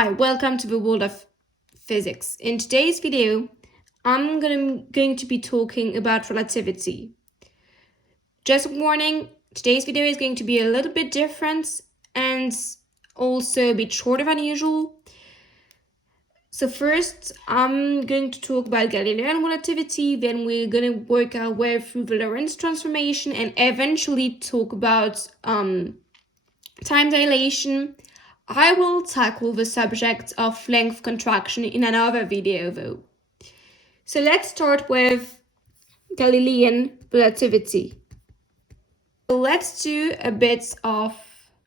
Hi, welcome to the world of physics. In today's video, I'm going to be talking about relativity. Just a warning, today's video is going to be a little bit different and also a bit shorter than usual. So first, I'm going to talk about Galilean relativity, then we're going to work our way through the Lorentz transformation and eventually talk about time dilation. I will tackle the subject of length contraction in another video though. So let's start with Galilean relativity. So let's do a bit of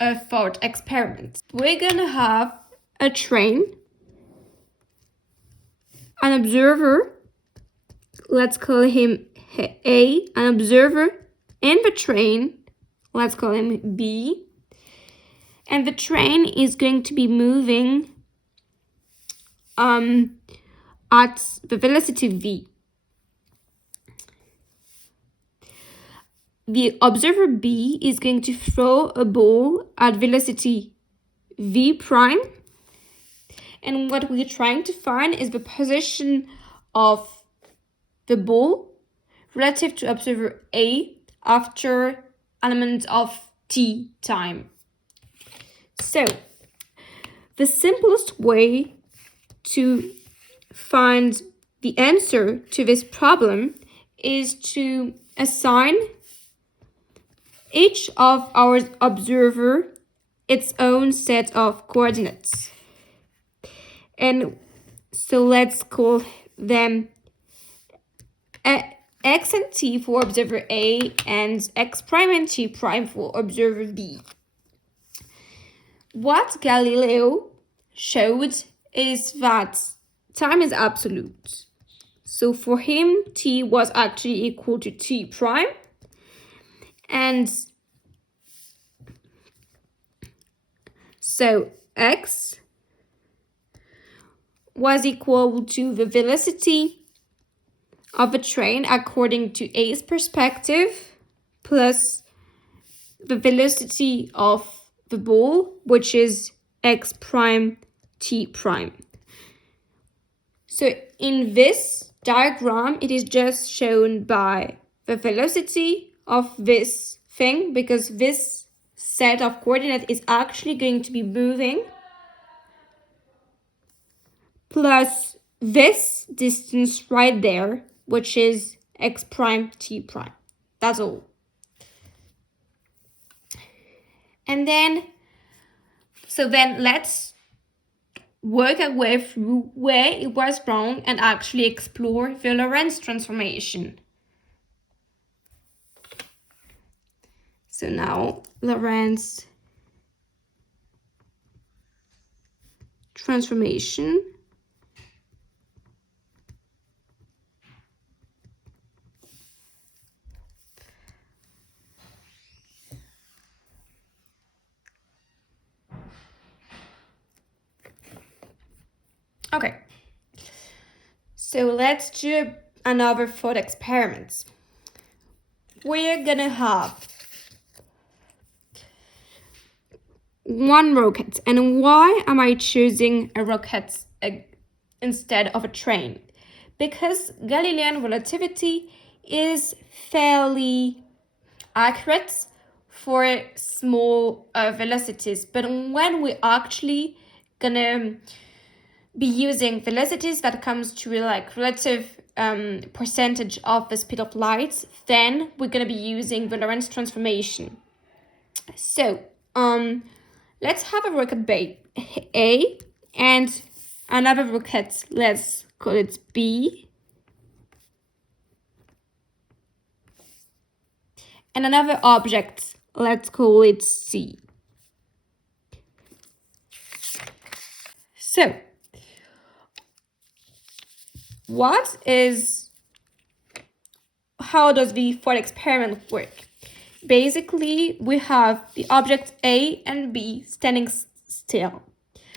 a thought experiment. We're gonna have a train, an observer, let's call him A, an observer in the train, let's call him B, and the train is going to be moving at the velocity v. The observer B is going to throw a ball at velocity v prime, and what we're trying to find is the position of the ball relative to observer A after element of t time. So the simplest way to find the answer to this problem is to assign each of our observer its own set of coordinates. And so let's call them x and t for observer A and x prime and t prime for observer B. What Galileo showed is that time is absolute. So for him, t was actually equal to t prime. And so x was equal to the velocity of the train according to A's perspective plus the velocity of the ball, which is x prime t prime. So in this diagram, it is just shown by the velocity of this thing, because this set of coordinates is actually going to be moving, plus this distance right there, which is x prime t prime. That's all. And then let's work our way through where it was wrong and actually explore the Lorentz transformation. So now Lorentz transformation. Okay, so let's do another thought experiment. We're gonna have one rocket. And why am I choosing a rocket instead of a train? Because Galilean relativity is fairly accurate for small velocities, but when we're actually gonna be using velocities that comes to like relative percentage of the speed of light, then we're gonna be using the Lorentz transformation. So let's have a rocket A and another rocket, let's call it B, and another object, let's call it C. So how does the thought experiment work? Basically, we have the object A and B standing still.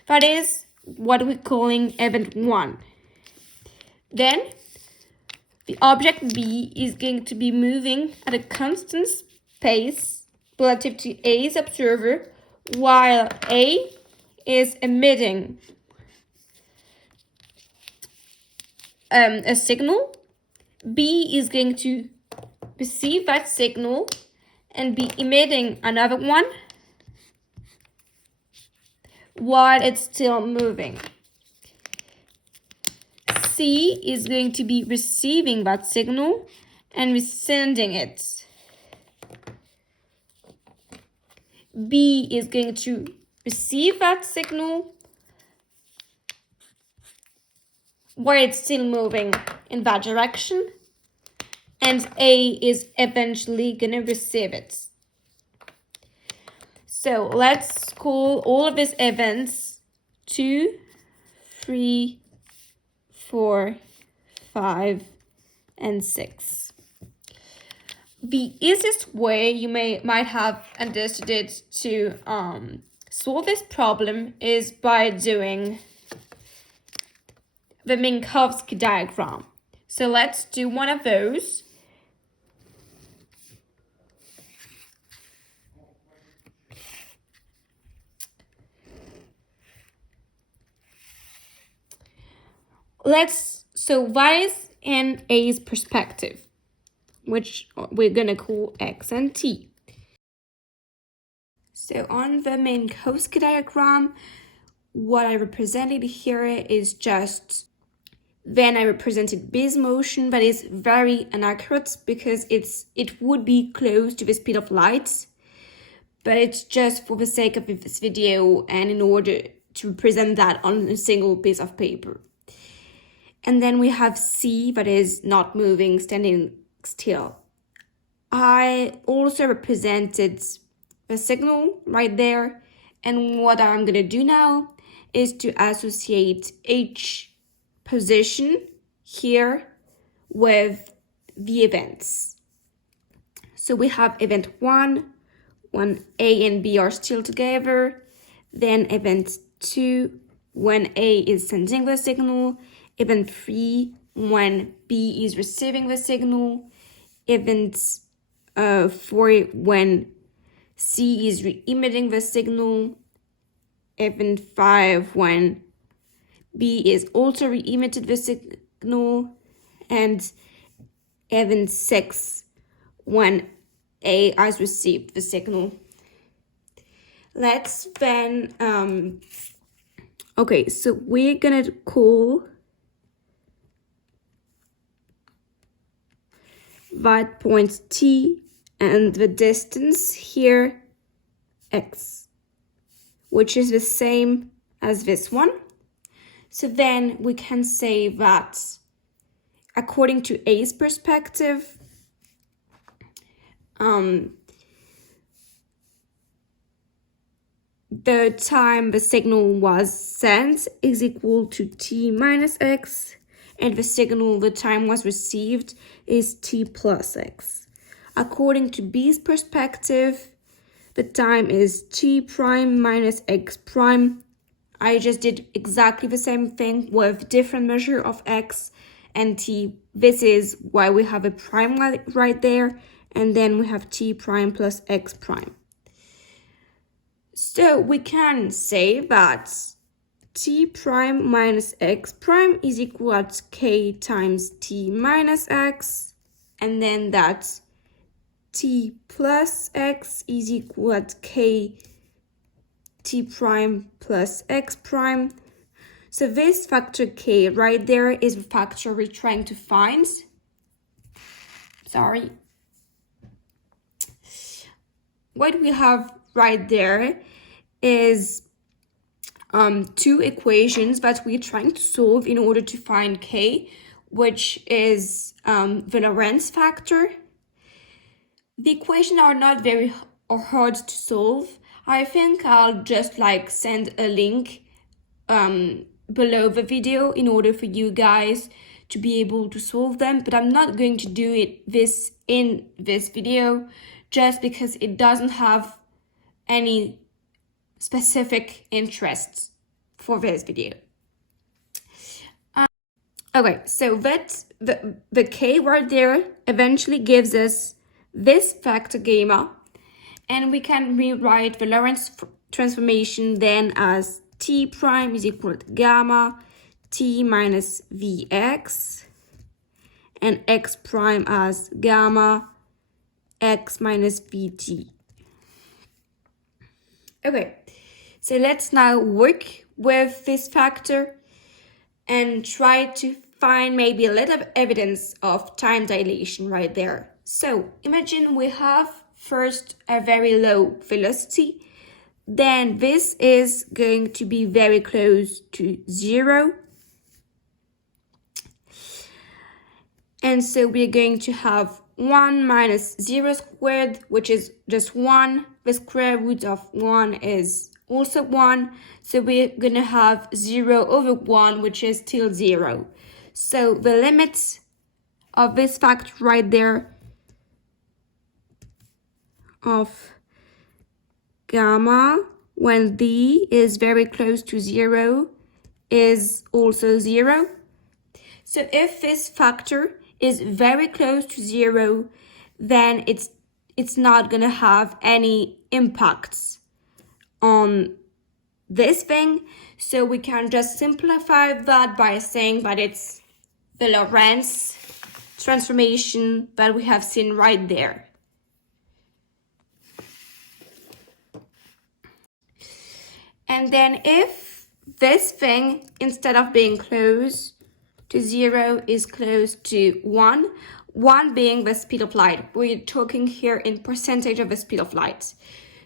That is what we're calling event 1. Then the object B is going to be moving at a constant pace relative to A's observer, while A is emitting a signal. B is going to receive that signal and be emitting another one while it's still moving. C is going to be receiving that signal and sending it. B is going to receive that signal while it's still moving in that direction, and A is eventually going to receive it. So let's call all of these events 2, 3, 4, 5, and 6. The easiest way you might have understood it to solve this problem is by doing the Minkowski diagram. So let's do one of those. So what is in A's perspective, which we're gonna call X and T. So on the Minkowski diagram, what I represented here is just, then I represented B's motion, but it's very inaccurate because it would be close to the speed of light, but it's just for the sake of this video and in order to represent that on a single piece of paper. And then we have C, that is not moving, standing still. I also represented the signal right there. And what I'm going to do now is to associate each position here with the events. So we have event 1, when A and B are still together. Then event 2, when A is sending the signal. Event 3, when B is receiving the signal. Event 4, when C is re-emitting the signal. Event 5, when B is also re-emitted the signal. And event 6, when A has received the signal. Let's then, okay, so we're gonna call that point T and the distance here X, which is the same as this one. So then we can say that according to A's perspective, the time the signal was sent is equal to T minus X, and the signal the time was received is T plus X. According to B's perspective, the time is T prime minus X prime. I just did exactly the same thing with different measure of X and T. This is why we have a prime right there, and then we have T prime plus X prime. So we can say that T prime minus X prime is equal to K times T minus X, and then that T plus X is equal to K T prime plus X prime. So this factor K right there is the factor we're trying to find. Sorry. What we have right there is two equations that we're trying to solve in order to find K, which is the Lorentz factor. The equations are not very hard to solve. I think I'll just send a link below the video in order for you guys to be able to solve them, but I'm not going to do this in this video just because it doesn't have any specific interests for this video. Okay, so that the K right there eventually gives us this factor gamma, and we can rewrite the Lorentz transformation then as T prime is equal to gamma t minus vx, and x prime as gamma x minus vt. Okay, so let's now work with this factor and try to find maybe a little evidence of time dilation right there. So imagine we have first a very low velocity, then this is going to be very close to 0. And so we're going to have 1 minus 0 squared, which is just 1. The square root of 1 is also 1. So we're going to have 0 over 1, which is still 0. So the limit of this fact right there of gamma when d is very close to 0 is also 0. So if this factor is very close to 0, then it's not going to have any impacts on this thing. So we can just simplify that by saying that it's the Lorentz transformation that we have seen right there. And then if this thing, instead of being close to 0, is close to 1, 1 being the speed of light. We're talking here in percentage of the speed of light.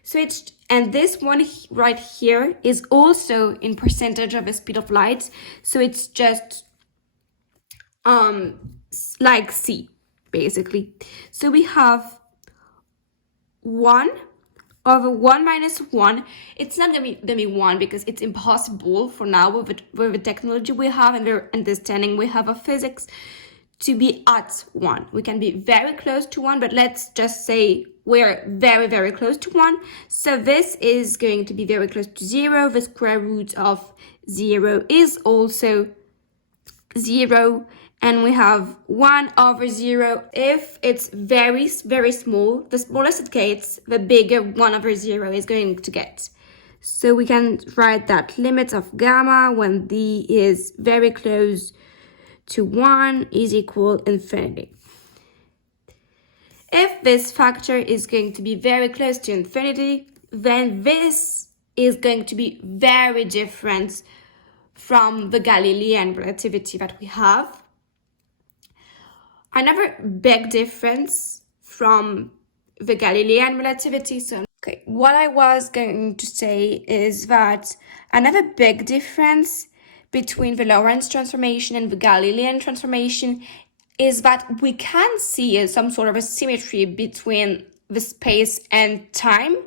So and this one right here is also in percentage of the speed of light. So it's just like C, basically. So we have 1 over 1 minus 1. It's not gonna be 1 because it's impossible for now with the technology we have and the understanding we have of physics to be at 1. We can be very close to 1, but let's just say we're very, very close to 1. So this is going to be very close to 0. The square root of 0 is also 0. And we have 1 over 0. If it's very, very small, the smallest it gets, the bigger 1 over 0 is going to get. So we can write that limit of gamma when d is very close to 1 is equal infinity. If this factor is going to be very close to infinity, then this is going to be very different from the Galilean relativity that we have. Another big difference from the Galilean relativity. So, okay, what I was going to say is that another big difference between the Lorentz transformation and the Galilean transformation is that we can see some sort of a symmetry between the space and time.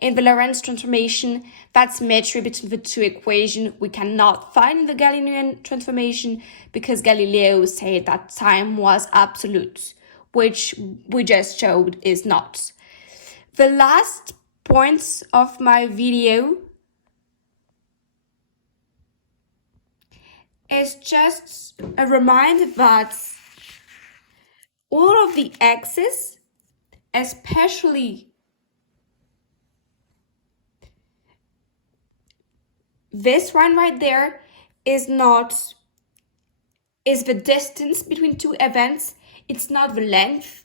In the Lorentz transformation, that symmetry between the two equations we cannot find in the Galilean transformation because Galileo said that time was absolute, which we just showed is not. The last points of my video is just a reminder that all of the x's, especially this one right there, is the distance between two events. It's not the length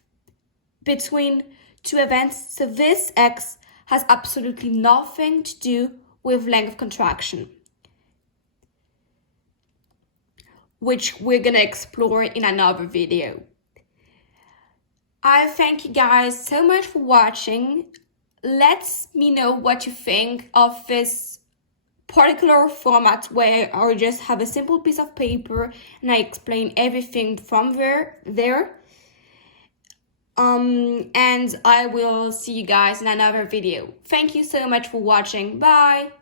between two events. So this x has absolutely nothing to do with length of contraction, which we're gonna explore in another video. I thank you guys so much for watching. Let me know what you think of this particular format where I just have a simple piece of paper and I explain everything from there. And I will see you guys in another video. Thank you so much for watching. Bye.